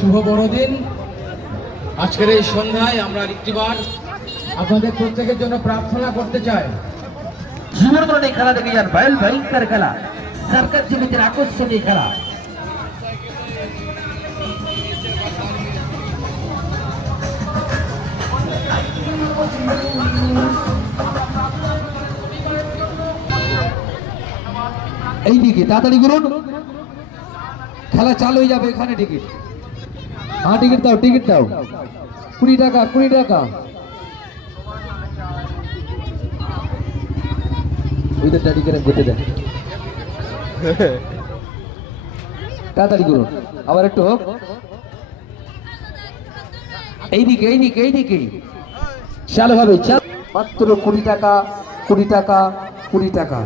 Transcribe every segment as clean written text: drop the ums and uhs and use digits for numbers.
শুভ বড়দিন। আজকের এই সন্ধ্যায় আমরা আরেকটিবার আপনাদের প্রত্যেকের জন্য প্রার্থনা করতে চাই। জীবন এই খেলা দেখে যান, ভয়ঙ্কর খেলা, সার্কাস জীবিতের আকর্ষণীয় খেলা। এইদিকে তাড়াতাড়ি করুন, খেলা চালু হয়ে যাবে। এখানে টিকিট, হ্যাঁ টিকিট দাও, টিকিট দাও। 20 টাকা, 20 টাকা। ওইদের টিকিট কেটে দেন, তাড়াতাড়ি করুন, আবার একটু হোক। এইদিকে এইদিকে এইদিকে চালু হবে, মাত্র 20 টাকা, 20 টাকা, 20 টাকা।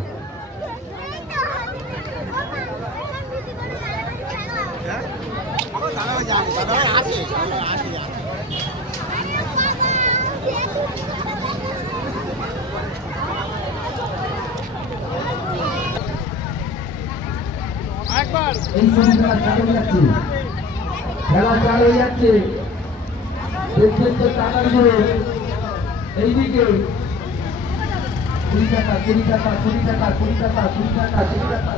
খেলা চালু হয়ে যাচ্ছে, এইদিকে 20 টাকা, 20 টাকা, 20 টাকা, 20 টাকা, 20 টাকা, 20 টাকা।